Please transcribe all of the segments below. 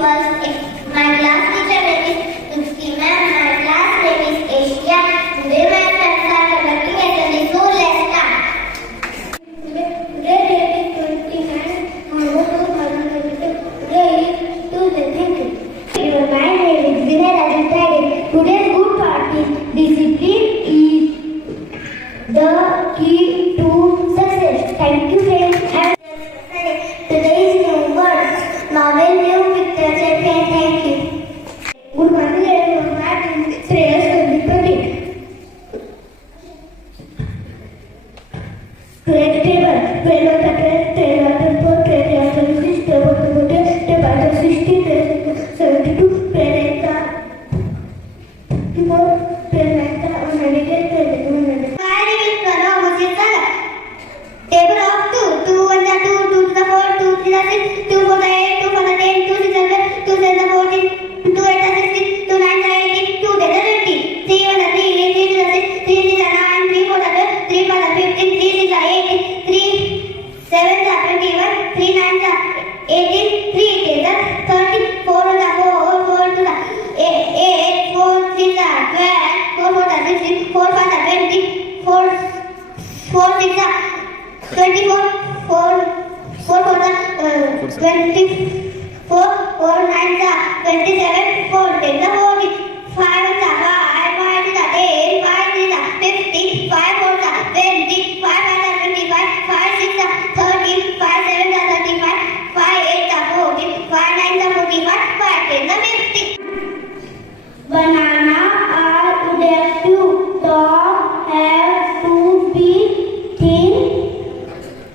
first. My class teacher name is Tuski ma'am. My class name is Asia. Today my friends are conducting assembly, so let's start. Today date is 29 August 2022. Today is Tuesday. Thank you. My name is Vinay Rajasthan. Today's good part is discipline is the key to success. Thank you friends. And today's new word, novel, new pictures and friends. Thank you. Good morning everyone. My name is Shreyas Pandit. Create table. 12 after 12, 12 after 4, 12 after 6, 12 after 14, 12 after 16, 72, 12 after 4, 12 after 100, 12 after 100. My name is Pranav Mujitala. Table of 2. 2 1 are 2, 2 to the 4, 2 3 are 6, 2 4 are 8, 2 4 are 10, 2 6 are 12, 2 7 are 14, 2 8 are 16, 2 9 are 18, 2 10 are 20, 3 1 are 3, 3 6 are 6, 3 6 are 9, 3 4 are 12, 3 5 are 15, 3 6 are 18, 3 7 are 21, 3 9 are 18, 3 8 are 30, 4 1 are 4, 4 2 are 8, 4 3 are 12, 4 4 are 16, 4 5 are 20, 4 6 are 24, 4 4 are 24, 4 9 are 27, 4 10 are 40, 5 are 5, 5 is 10, 5 is 50, 5 4 are 20, 5 are 25, 5 6 are 30, 5 7 are 35, 5 8 are 40, 5 9 are 45, 5 10 are 50. Banana are adaptive. Dog have to be thin.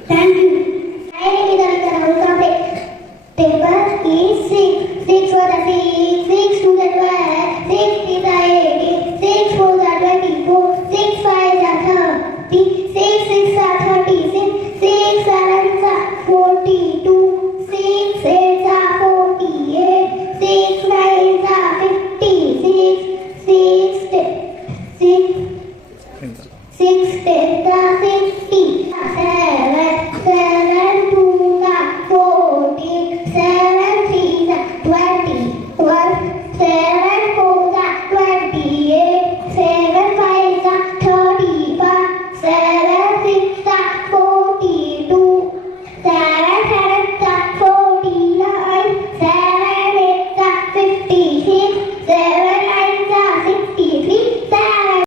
Thank you. My name is Anita Raul. Table is 6. 6 for the 6, 6 to the 12.